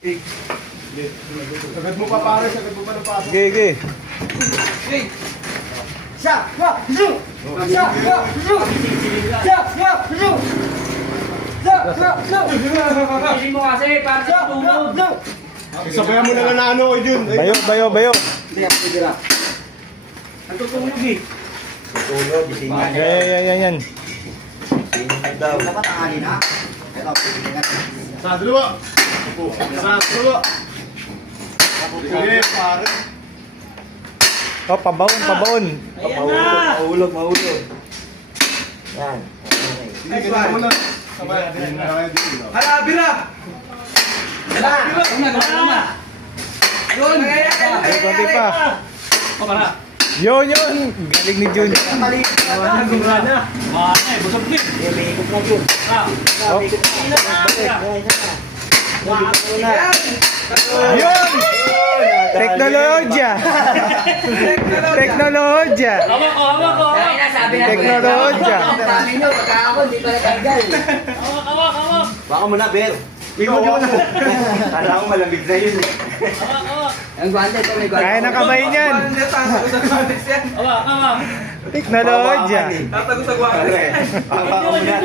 Sagad mo pa pare, sagad mo pa ng pasok. Sige. Hindi mo kasi para sa tungkol. Sabayan mo na lang na ano ko yun. Bayo. Hindi ako tira. Ang tutulog eh. Tulog, gisingan. Yan. Daw. Dapat ang na. Ito, piliin natin. Sa dalawa. Sa dalawa. Sige, pare. Oh, pabaon. Mahulog. Yan. Sige, ganyan mo lang. Sabayan. Hala, bira! Hala! Yun! Konti pa. Yun. Galing ni Jun. Mali. Busog din. May ikot na yun. Oh. Yun! Teknolodya! Teknolodya! Hawak ko! Sabi na Teknolodya! Sabi nyo, pagka ako, hindi pa natanggal. Hawak! Baka mo na, Ber. Ikaw mo na. Kala ko malamig na yun. Ang guante, ito may guante. Kaya ng kamay niyan! Teknolodya! Tatago sa guwate. Baka mo na.